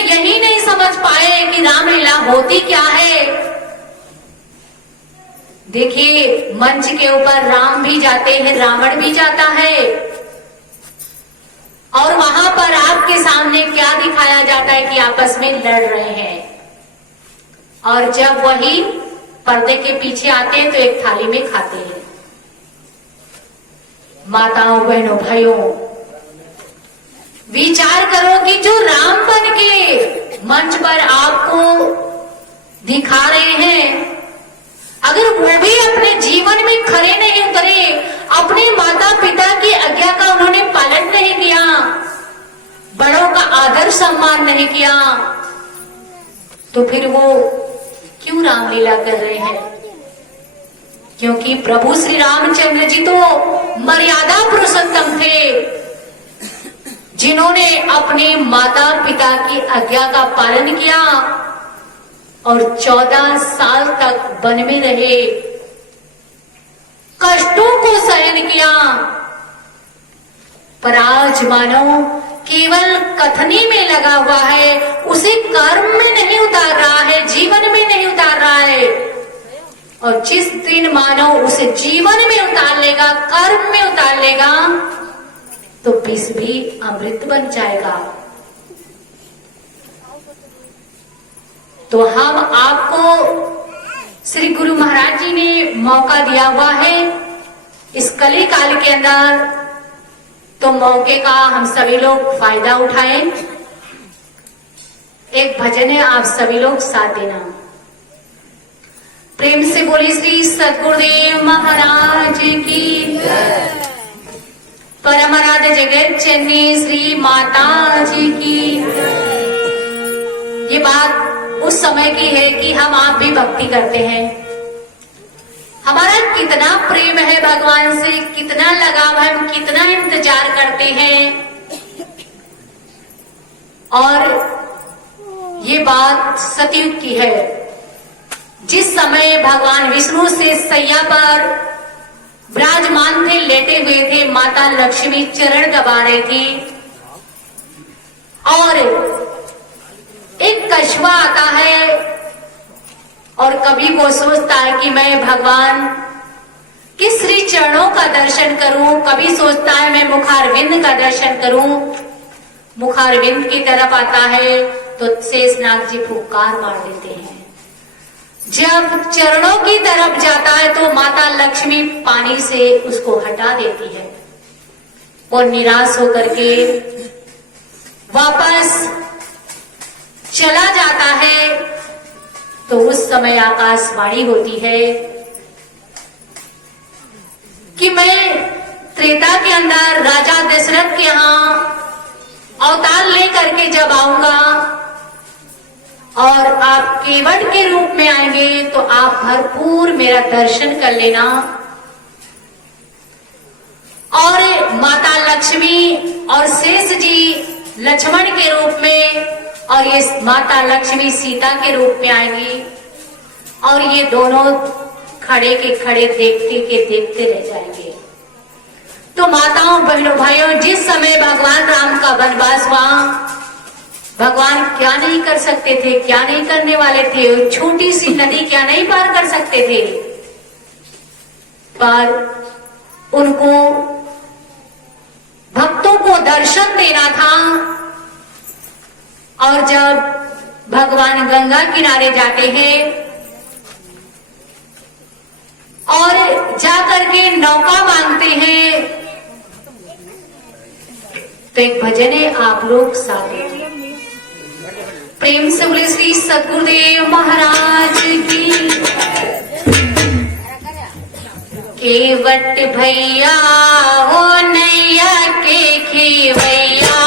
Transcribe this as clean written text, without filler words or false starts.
यही नहीं समझ पाए कि रामलीला होती क्या है। देखिए, मंच के ऊपर राम भी जाते हैं, रावण भी जाता है, और वहां पर आपके सामने क्या दिखाया जाता है कि आपस में लड़ रहे हैं। और जब वही पर्दे के पीछे आते हैं तो एक थाली में खाते हैं। माताओं, बहनों, भाइयों, विचार करो कि जो राम बन के मंच पर आपको दिखा रहे हैं, अगर वो भी अपने जीवन में खरे नहीं उतरे, अपने माता पिता की आज्ञा का उन्होंने पालन नहीं किया, बड़ों का आदर सम्मान नहीं किया, तो फिर वो क्यों रामलीला कर रहे हैं? क्योंकि प्रभु श्री रामचंद्र जी तो मर्यादा पुरुषोत्तम थे, जिन्होंने अपने माता पिता की आज्ञा का पालन किया और 14 साल तक वन में रहे, कष्टों को सहन किया। पर आज मानव केवल कथनी में लगा हुआ है, उसे कर्म में नहीं उतार रहा है, जीवन में नहीं उतार रहा है। और जिस दिन मानव उसे जीवन में उतार लेगा, कर्म में उतार लेगा, तो विष भी अमृत बन जाएगा। तो हम आपको श्री गुरु महाराज जी ने मौका दिया हुआ है इस कली काल के अंदर, तो मौके का हम सभी लोग फायदा उठाएं। एक भजन है, आप सभी लोग साथ देना। प्रेम से बोली श्री सद्गुरुदेव महाराज की, परम आराध्य जगत जननी श्री माता जी की। ये बात उस समय की है कि हम आप भी भक्ति करते हैं, हमारा कितना प्रेम है भगवान से, कितना लगाव है, हम कितना इंतजार करते हैं। और ये बात सतयुग की है, जिस समय भगवान विष्णु से सैया पर विराजमान थे, लेटे हुए थे, माता लक्ष्मी चरण दबा रही थी, और एक कछुआ आता है और कभी वो सोचता है कि मैं भगवान के श्री चरणों का दर्शन करूं, कभी सोचता है मैं मुखारविंद का दर्शन करूं। मुखारविंद की तरफ आता है तो शेषनाग जी फुफकार मार देते हैं। जब चरणों की तरफ जाता है तो माता लक्ष्मी पानी से उसको हटा देती है। वो निराश होकर के वापस चला जाता है, तो उस समय आकाशवाणी होती है कि मैं त्रेता के अंदर राजा दशरथ के यहाँ अवतार लेकर के जब आऊंगा और आप केवट के रूप में आएंगे, तो आप भरपूर मेरा दर्शन कर लेना। और माता लक्ष्मी और शेष जी लक्ष्मण के रूप में, और ये माता लक्ष्मी सीता के रूप में आएंगी, और ये दोनों खड़े के खड़े देखते रह जाएंगे। तो माताओं, बहनों, भाइयों, जिस समय भगवान राम का वनवास हुआ, भगवान क्या नहीं कर सकते थे, क्या नहीं करने वाले थे, छोटी सी नदी क्या नहीं पार कर सकते थे, पर उनको भक्तों को दर्शन देना था। और जब भगवान गंगा किनारे जाते हैं और जाकर के नौका मांगते हैं, तो एक भजन है, आप लोग साथ प्रेम से बोले श्री सद्गुरुदेव महाराज की। केवट भैया हो नैया के खेवैया,